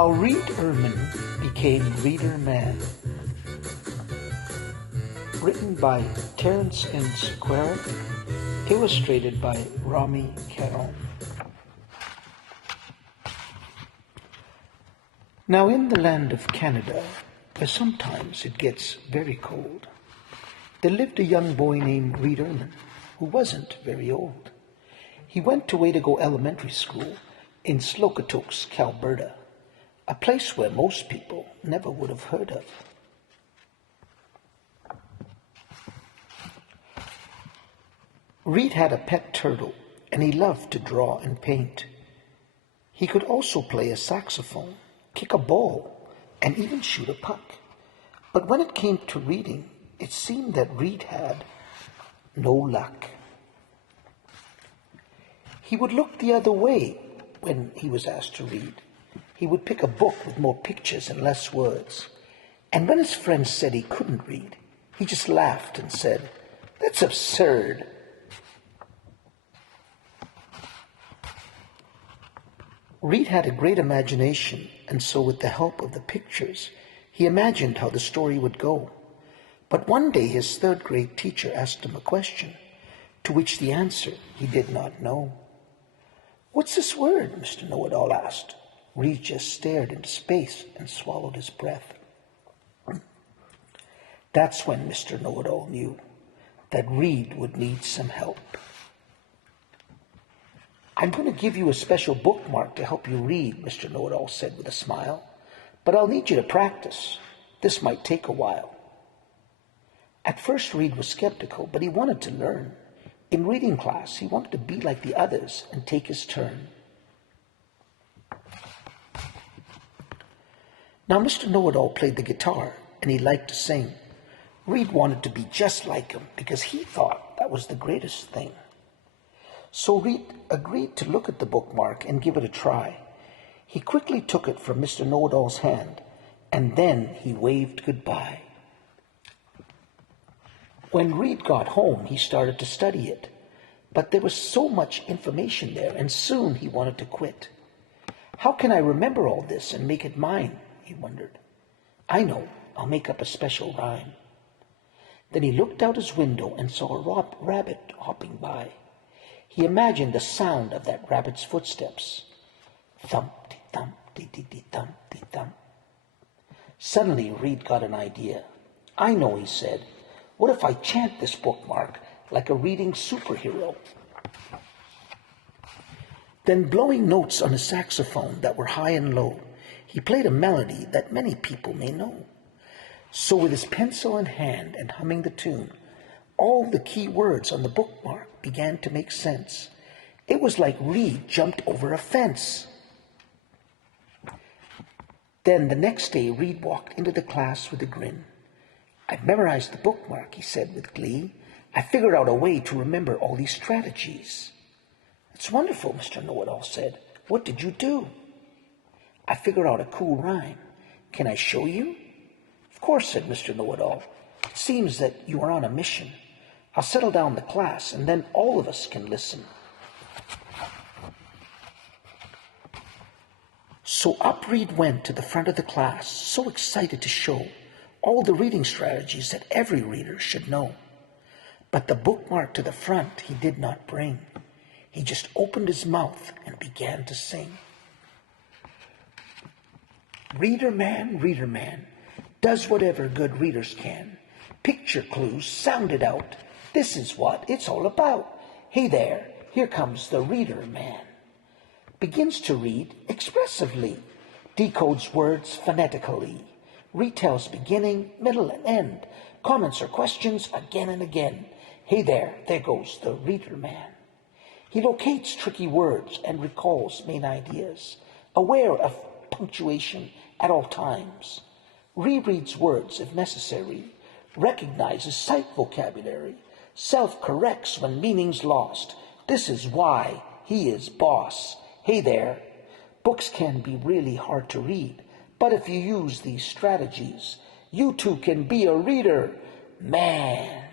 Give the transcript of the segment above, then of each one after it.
How Reed Ehrman Became Reader Man. Written by Terence N. Sequeira. Illustrated by Rami Caron. Now in the land of Canada, where sometimes it gets very cold, there lived a young boy named Reed Ehrman, who wasn't very old. He went to Waytago Elementary School in Slokotoksk, Alberta, a place where most people never would have heard of. Reed had a pet turtle, and he loved to draw and paint. He could also play a saxophone, kick a ball, and even shoot a puck. But when it came to reading, it seemed that Reed had no luck. He would look the other way when he was asked to read. He would pick a book with more pictures and less words. And when his friends said he couldn't read, he just laughed and said, "That's absurd." Reed had a great imagination, and so with the help of the pictures, he imagined how the story would go. But one day his third-grade teacher asked him a question, to which the answer he did not know. "What's this word?" Mr. Know-It-All asked. Reed just stared into space and swallowed his breath. That's when Mr. Know-It-All knew that Reed would need some help. "I'm going to give you a special bookmark to help you read," Mr. Know-It-All said with a smile. "But I'll need you to practice. This might take a while." At first Reed was skeptical, but he wanted to learn. In reading class, he wanted to be like the others and take his turn. Now, Mr. Know-It-All played the guitar, and he liked to sing. Reed wanted to be just like him because he thought that was the greatest thing. So Reed agreed to look at the bookmark and give it a try. He quickly took it from Mr. Know-It-All's hand, and then he waved goodbye. When Reed got home, he started to study it, but there was so much information there, and soon he wanted to quit. "How can I remember all this and make it mine?" he wondered. "I know, I'll make up a special rhyme." Then he looked out his window and saw a rabbit hopping by. He imagined the sound of that rabbit's footsteps. Thump-de-thump, de-de-de-thump, de-thump. Suddenly Reed got an idea. "I know," he said. "What if I chant this bookmark like a reading superhero?" Then, blowing notes on a saxophone that were high and low, he played a melody that many people may know. So with his pencil in hand and humming the tune, all the key words on the bookmark began to make sense. It was like Reed jumped over a fence. Then the next day, Reed walked into the class with a grin. "I've memorized the bookmark," he said with glee. "I figured out a way to remember all these strategies." "It's wonderful," Mr. Know-It-All said. "What did you do?" "I figured out a cool rhyme. Can I show you?" "Of course," said Mr. Know-It-All. "It seems that you are on a mission. I'll settle down the class, and then all of us can listen." So up Reed went to the front of the class, so excited to show all the reading strategies that every reader should know. But the bookmark to the front he did not bring. He just opened his mouth and began to sing. Reader man, does whatever good readers can. Picture clues sounded out. This is what it's all about. Hey there, here comes the reader man. Begins to read expressively, decodes words phonetically, retells beginning, middle, and end, comments or questions again and again. Hey there goes the reader man. He locates tricky words and recalls main ideas, aware of punctuation at all times, rereads words if necessary, recognizes sight vocabulary, self-corrects when meaning's lost. This is why he is boss. Hey there, books can be really hard to read, but if you use these strategies, you too can be a reader, man.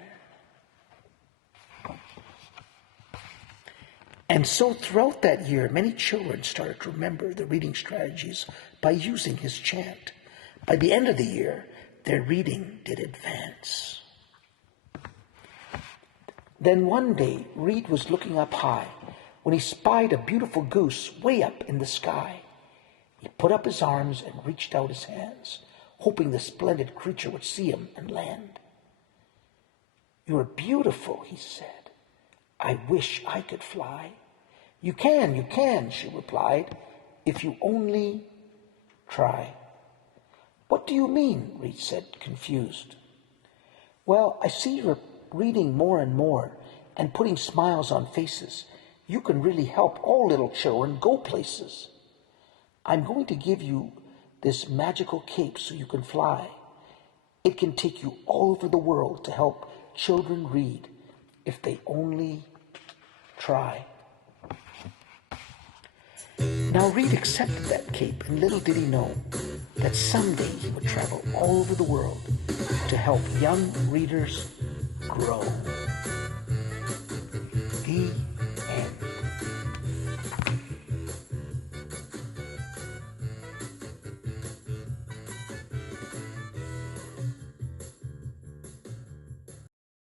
And so throughout that year, many children started to remember the reading strategies by using his chant. By the end of the year, their reading did advance. Then one day, Reed was looking up high when he spied a beautiful goose way up in the sky. He put up his arms and reached out his hands, hoping the splendid creature would see him and land. "You're beautiful," he said. "I wish I could fly." You can, she replied, "if you only try." "What do you mean?" Reed said, confused. "Well, I see you're reading more and more and putting smiles on faces. You can really help all little children go places. I'm going to give you this magical cape so you can fly. It can take you all over the world to help children read if they only try." Now Reed accepted that cape, and little did he know that someday he would travel all over the world to help young readers grow. The